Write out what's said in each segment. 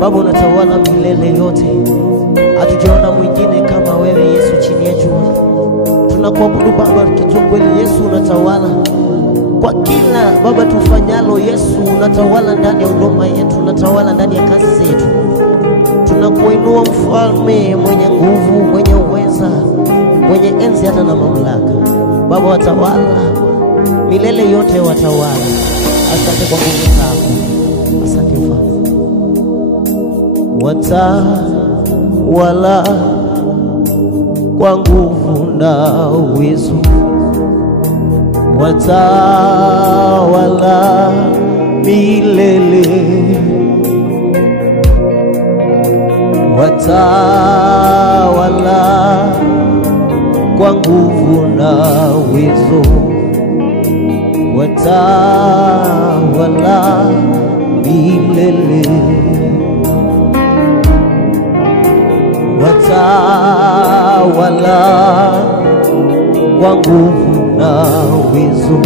Baba unatawala milele yote. Hatujaona mwingine kama wewe Yesu chini ya jua. Tunakuabudu Baba tukijua kweli Yesu unatawala. Kwa kila Baba tufanyalo Yesu unatawala ndani ya huduma yetu, unatawala ndani ya kazi zetu. Tunakuinua mfalme mwenye nguvu, mwenye uweza, mwenye enzi hata na mamlaka. Baba watawala milele yote, watawala. Asante kwa nguvu zako. Asante Baba. Watawala kwa nguvu na uwezo. Watawala milele. Watawala kwa nguvu na uwezo. Watawala milele. Watawala kwa nguvu na uwezo.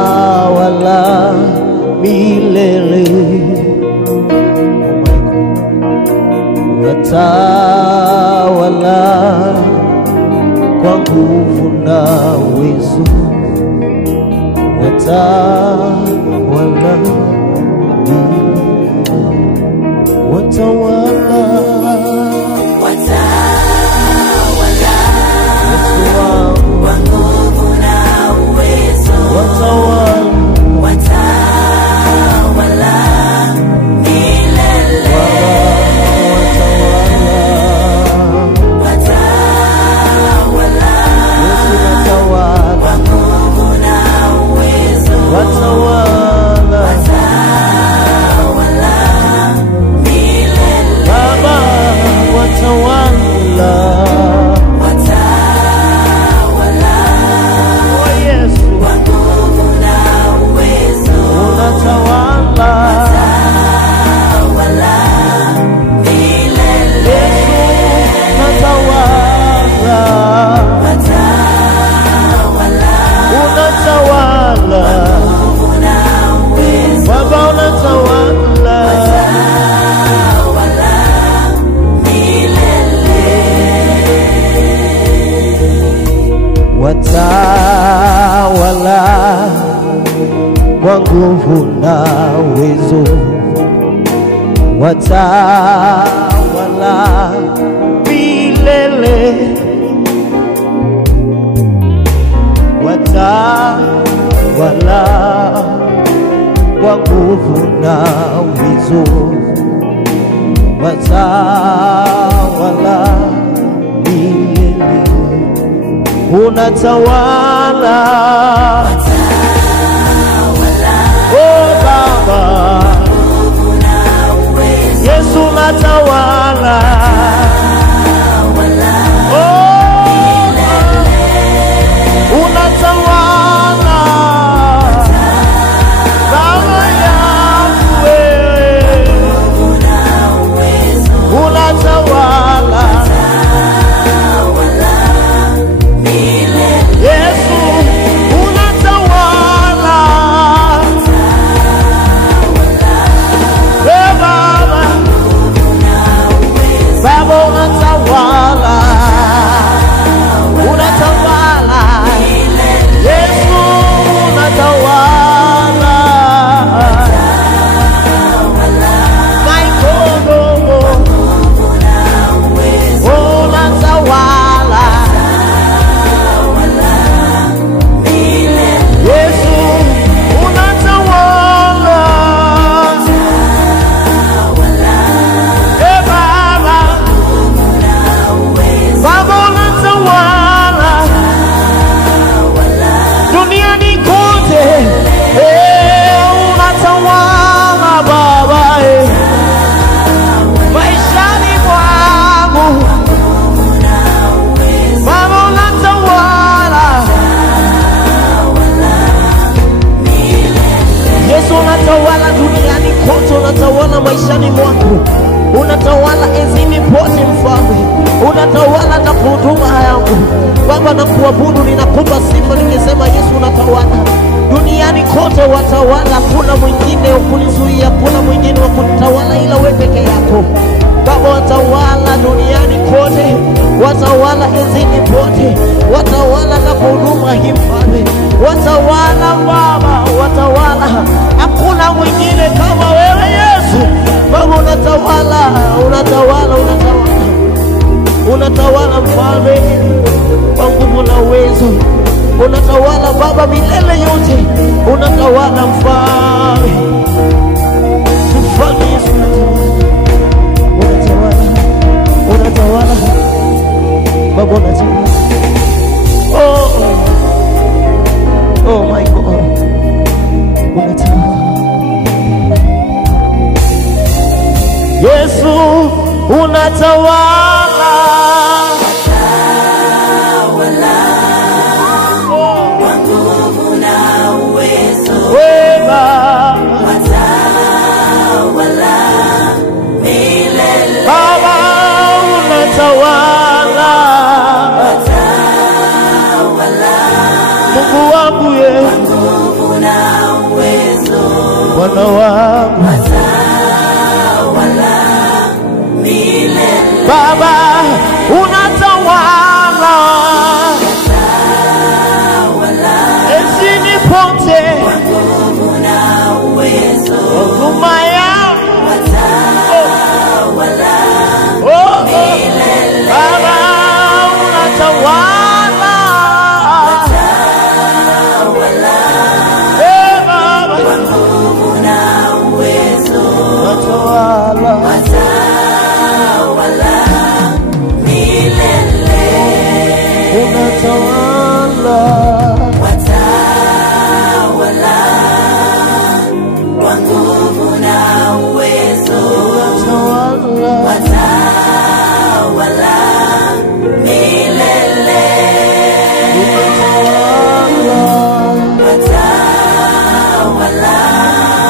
Watawala milele. Watawala kwa nguvu na uwezo. Watawala milele. Watawala, watawala kwa nguvu na uwezo. watawala, watawala milele. Watawala, Yesu natawala kwa nguvu na uwezo. watawala. Baba watawala, oh Yesu unatawala, Yesu unatawala, Baba unatawala. Watawala kwa nguvu na uwezo. Watawala milele. Watawala kwa nguvu na uwezo. Watawala milele. Unatawala, oh Baba, Yesu unatawala, oh unatawala, Baba yangu wewe unatawala. Yesu unatawala, Baba, Baba unatawala, unatawala, Yesu unatawala, Maikodomo unatawala. Yesu unatawala, Baba, Baba unatawala duniani kote, unatawala Baba, maishani mwangu Baba unatawala. Yesu unatawala duniani kote, unatawala maishani mwangu, unatawala enzini pote Mfalme, unatawala na huduma yangu Baba, na kuabudu ninakupa sifa nikisema Yesu unatawala duniani duniani kote watawala. Hakuna mwingine wa kunizuia, hakuna mwingine wa kunitawala ila wewe peke yako. Baba, watawala duniani kote, watawala enzini pote, watawala na huduma hii Mfalme, watawala Baba, watawala. Hakuna mwingine kama wewe Yesu. Baba, unatawala, unatawala, unatawala, unatawala Mfalme kwa nguvu na uwezo. Unatawala Baba milele yote, unatawala Mfalme. Mfalme Yesu unatawala, unatawala Baba, unatawala. Oh my God, unatawala Yesu, unatawala. Mungu wangu ye, Bwana wangu, Baba unatawala, enzini pote, huduma yangu, Baba unatawala,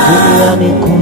duniani kote.